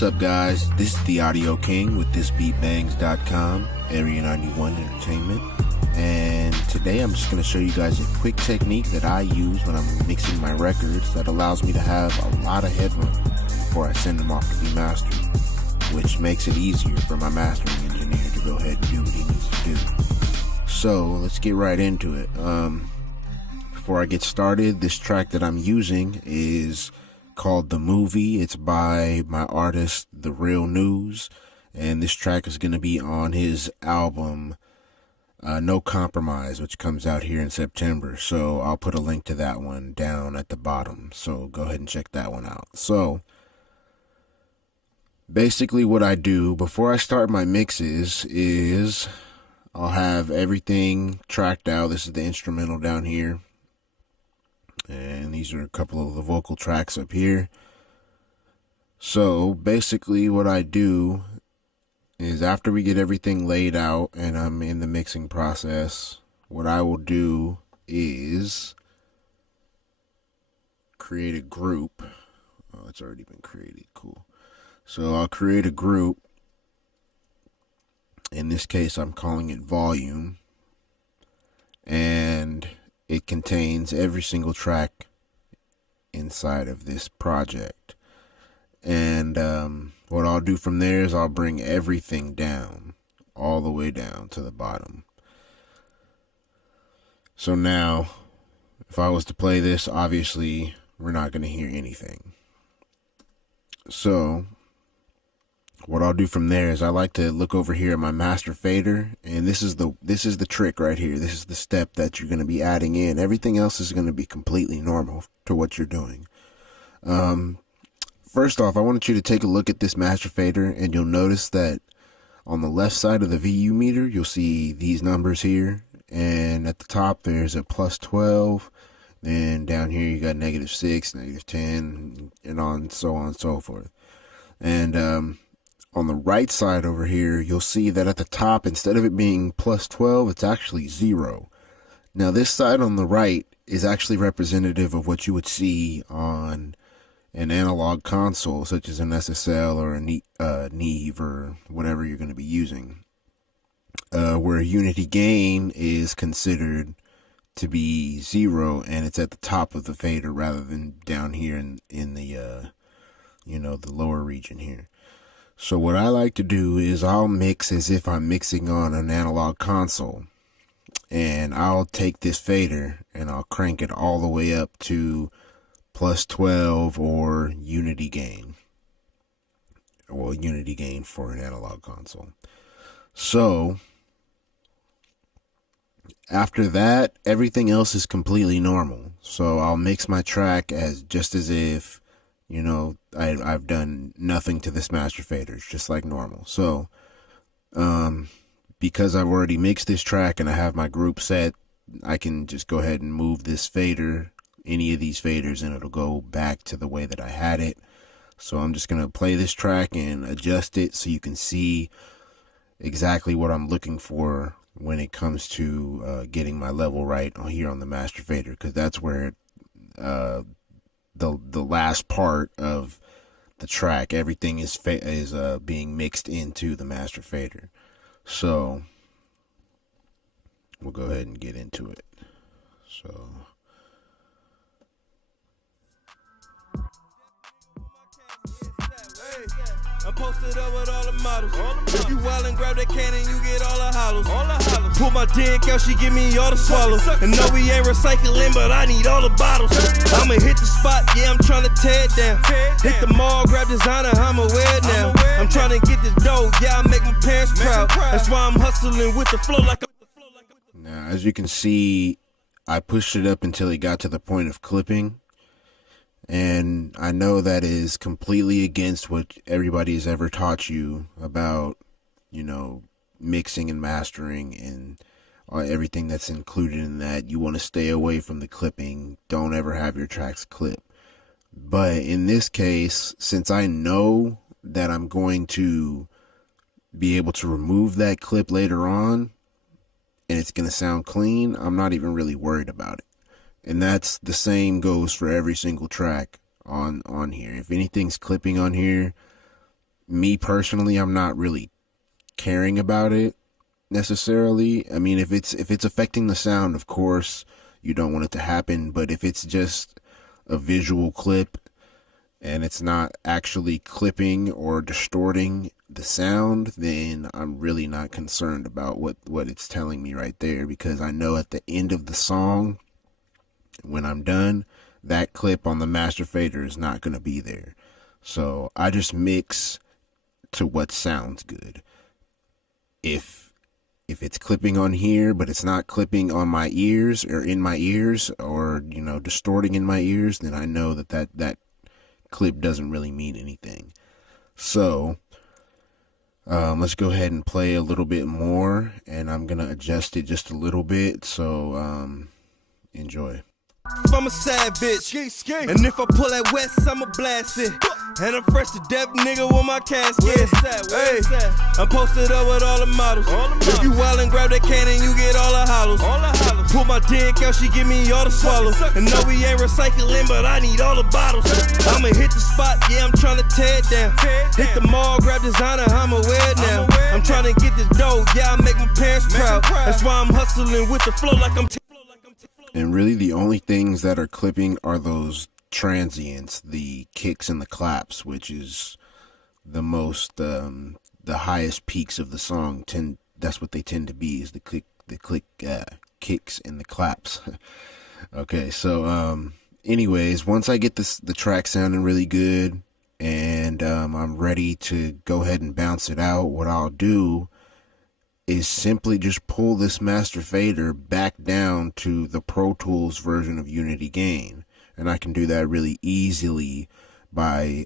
What's up, guys? This is the Audio King with ThisBeatBangs.com, Area 91 Entertainment, and today I'm just going to show you guys a quick technique that I use when I'm mixing my records that allows me to have a lot of headroom before I send them off to be mastered, which makes it easier for my mastering engineer to go ahead and do what he needs to do. So let's get right into it. Before I get started, this track that I'm using is called The Movie. It's by my artist, The Real Newz, and this track is going to be on his album No Compromise, which comes out here in September. So I'll put a link to that one down at the bottom, so go ahead and check that one out. So basically what I do before I start my mixes is I'll have everything tracked out. This is the instrumental down here, and these are a couple of the vocal tracks up here. So basically what I do is after we get everything laid out and I'm in the mixing process, what I will do is create a group. Oh, it's already been created. Cool. So I'll create a group. In this case, I'm calling it Volume, and it contains every single track inside of this project. And what I'll do from there is I'll bring everything down, all the way down to the bottom. So now, if I was to play this, obviously we're not going to hear anything. So what I'll do from there is I like to look over here at my master fader, and this is the trick right here. This is the step that you're going to be adding in. Everything else is going to be completely normal to what you're doing. First off, I want you to take a look at this master fader, and you'll notice that on the left side of the VU meter, you'll see these numbers here, and at the top there's a plus 12, and down here you got -6, -10, and so on and so forth. And on the right side over here, you'll see that at the top, instead of it being plus 12, it's actually 0. Now this side on the right is actually representative of what you would see on an analog console, such as an SSL or a Newz or whatever you're going to be using, where unity gain is considered to be 0, and it's at the top of the fader rather than down here in the the lower region here. So what I like to do is I'll mix as if I'm mixing on an analog console, and I'll take this fader and I'll crank it all the way up to plus 12 or unity gain, or unity gain for an analog console. So after that, everything else is completely normal. So I'll mix my track just as if I've done nothing to this master fader. It's just like normal. So because I've already mixed this track and I have my group set, I can just go ahead and move this fader, any of these faders, and it'll go back to the way that I had it. So I'm just going to play this track and adjust it so you can see exactly what I'm looking for when it comes to getting my level right here on the master fader, because that's where the last part of the track, everything is being mixed into the master fader. So we'll go ahead and get into it. So I'm posted up with all the models. If you wild and grab that can and you get all the hollows. Pull my dick out, she give me all the swallows. And no, we ain't recycling, but I need all the bottles. I'ma hit the spot, yeah, I'm trying to tear it down. Hit the mall, grab designer, I'm aware now. I'm trying to get this dough, yeah, I make my parents proud. That's why I'm hustling with the flow like a... Now, as you can see, I pushed it up until it got to the point of clipping. And I know that is completely against what everybody has ever taught you about, mixing and mastering and everything that's included in that. You want to stay away from the clipping. Don't ever have your tracks clip. But in this case, since I know that I'm going to be able to remove that clip later on and it's going to sound clean, I'm not even really worried about it. And that's the same goes for every single track on here. If anything's clipping on here, me personally, I'm not really caring about it necessarily. I mean, if it's affecting the sound, of course, you don't want it to happen. But if it's just a visual clip and it's not actually clipping or distorting the sound, then I'm really not concerned about what it's telling me right there, because I know at the end of the song, when I'm done, that clip on the master fader is not going to be there. So I just mix to what sounds good. If it's clipping on here, but it's not clipping on my ears or in my ears, or, you know, distorting in my ears, then I know that clip doesn't really mean anything. So let's go ahead and play a little bit more, and I'm gonna adjust it just a little bit. So enjoy. I'm a savage, and if I pull that west, I'ma blast it. And I'm fresh to death, nigga, with my casket. Hey, I'm posted up with all the models. If you wild and grab that cannon, you get all the hollows. Pull my dick out, she give me all the swallows. And no, we ain't recycling, but I need all the bottles. I'ma hit the spot, yeah, I'm tryna tear it down. Hit the mall, grab designer, I'm aware now. I'm tryna get this dough, yeah, I make my parents proud. That's why I'm hustling with the flow like I'm And really the only things that are clipping are those transients, the kicks and the claps, which is the most the highest peaks of the song. That's what they tend to be, is the kicks and the claps. Okay, so anyways, once I get the track sounding really good and I'm ready to go ahead and bounce it out, what I'll do is simply just pull this master fader back down to the Pro Tools version of Unity Gain. And I can do that really easily by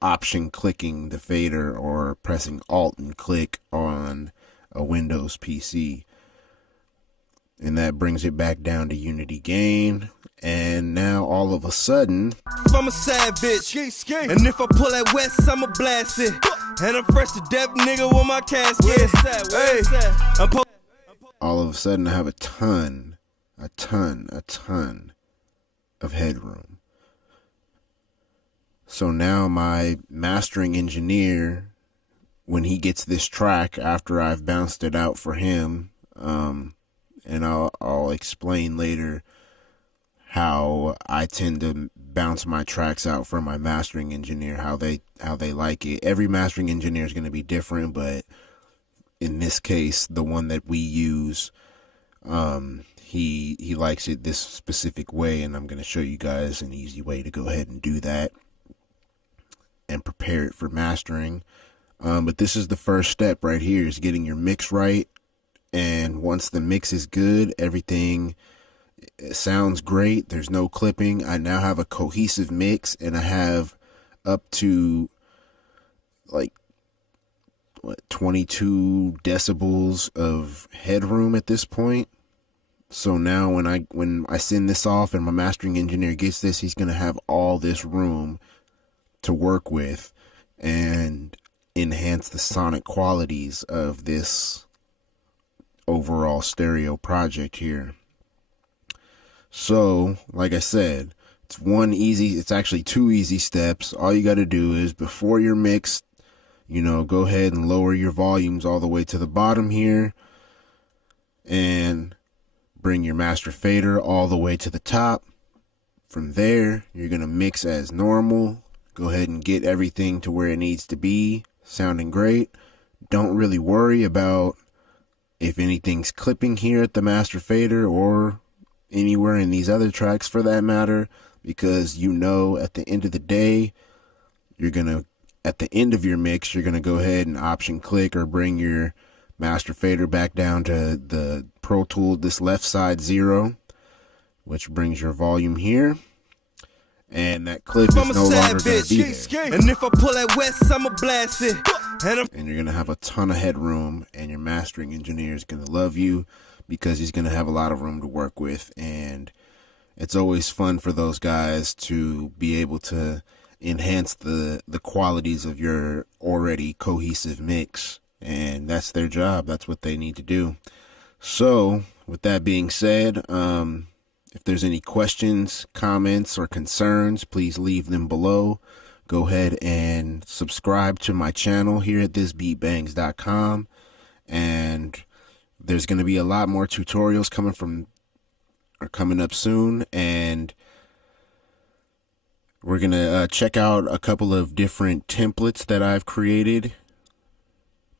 option clicking the fader or pressing Alt and click on a Windows PC. And that brings it back down to Unity Gain. And now all of a sudden, I'm a savage, and if I pull that west, I'ma blast it. And I'm fresh to death, nigga, with my casket. Hey, all of a sudden I have a ton of headroom. So now my mastering engineer, when he gets this track after I've bounced it out for him, and I'll explain later how I tend to bounce my tracks out for my mastering engineer, how they like it. Every mastering engineer is going to be different, but in this case, the one that we use, he likes it this specific way, and I'm going to show you guys an easy way to go ahead and do that and prepare it for mastering. But this is the first step right here, is getting your mix right. And once the mix is good, everything sounds great, there's no clipping, I now have a cohesive mix, and I have up to like 22 decibels of headroom at this point. So now when I send this off and my mastering engineer gets this, he's going to have all this room to work with and enhance the sonic qualities of this overall stereo project here. So, like I said, it's actually 2 easy steps. All you got to do is, before you're mixed, go ahead and lower your volumes all the way to the bottom here, and bring your master fader all the way to the top. From there, you're going to mix as normal. Go ahead and get everything to where it needs to be, sounding great. Don't really worry about if anything's clipping here at the master fader or anywhere in these other tracks for that matter, because at the end of the day, at the end of your mix, you're going to go ahead and option click or bring your master fader back down to the Pro Tool, this left side 0, which brings your volume here. And that clip is no longer going to be there. And if I pull that west, I'ma blast it. And you're going to have a ton of headroom, and your mastering engineer is going to love you, because he's going to have a lot of room to work with. And it's always fun for those guys to be able to enhance the qualities of your already cohesive mix. And that's their job. That's what they need to do. So, with that being said, if there's any questions, comments, or concerns, please leave them below. go ahead and subscribe to my channel here at ThisBeatBangs.com. And there's going to be a lot more tutorials coming up soon, and we're going to check out a couple of different templates that I've created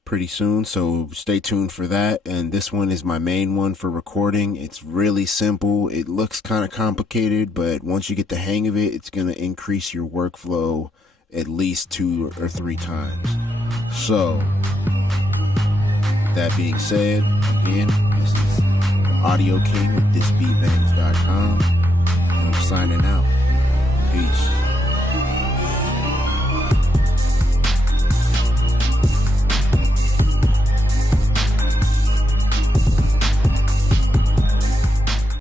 pretty soon, so stay tuned for that. And this one is my main one for recording. It's really simple. It looks kind of complicated, but once you get the hang of it, it's going to increase your workflow at least 2 or 3 times. So that being said, again, this is Audio King with ThisBeatBangs.com, and I'm signing out. Peace.